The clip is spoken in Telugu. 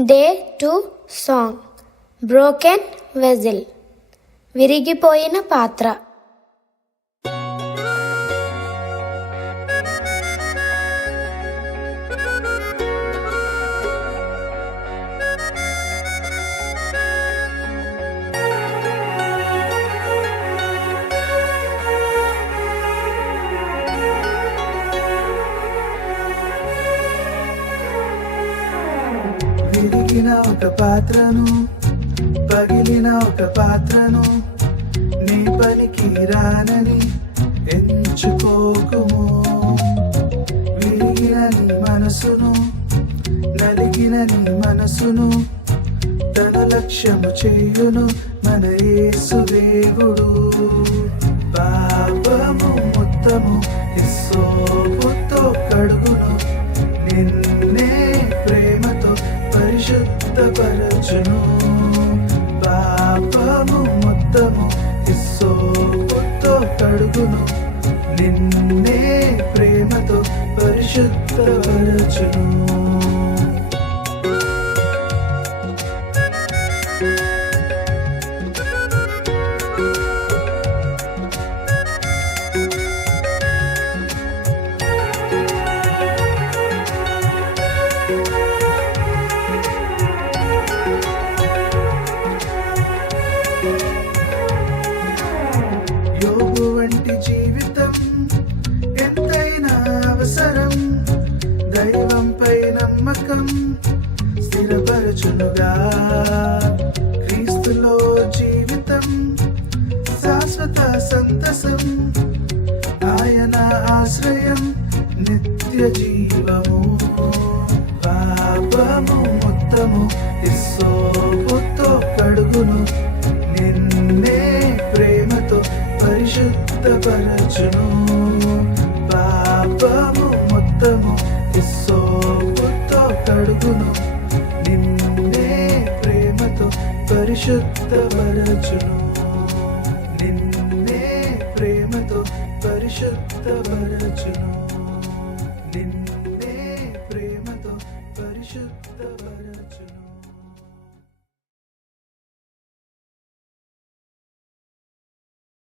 Day to song. Broken vessel. విరిగిపోయిన పాత్ర. విరిగిన ఒక పాత్రను పగిలిన ఒక పాత్రను నీ పనికి రానని ఎంచుకోకుము. విరిగిన నీ మనసును నలిగిన నీ మనసును తన లక్ష్యము చేయును మన యేసు దేవుడు. పాపము మొత్తము ఇస్సు పరిశుద్ధపరచును పాపము మొత్తము ఇస్సోపుతో కడుగును. నిన్నే ప్రేమతో పరిశుద్ధపరచును. పై నమ్మకం స్థిరపరచునుగా. క్రీస్తులో జీవితం శాశ్వత సంతసం ఆయన ఆశ్రయం నిత్య జీవము. పాపము మొత్తము ఇస్సోపుతో కడుగును. నిన్నే ప్రేమతో పరిశుద్ధపరచును. పాపము మొత్తము సోపుతో కడుగును. నిన్నే ప్రేమతో పరిశుద్ధపరచును నిన్నే ప్రేమతో పరిశుద్ధపరచును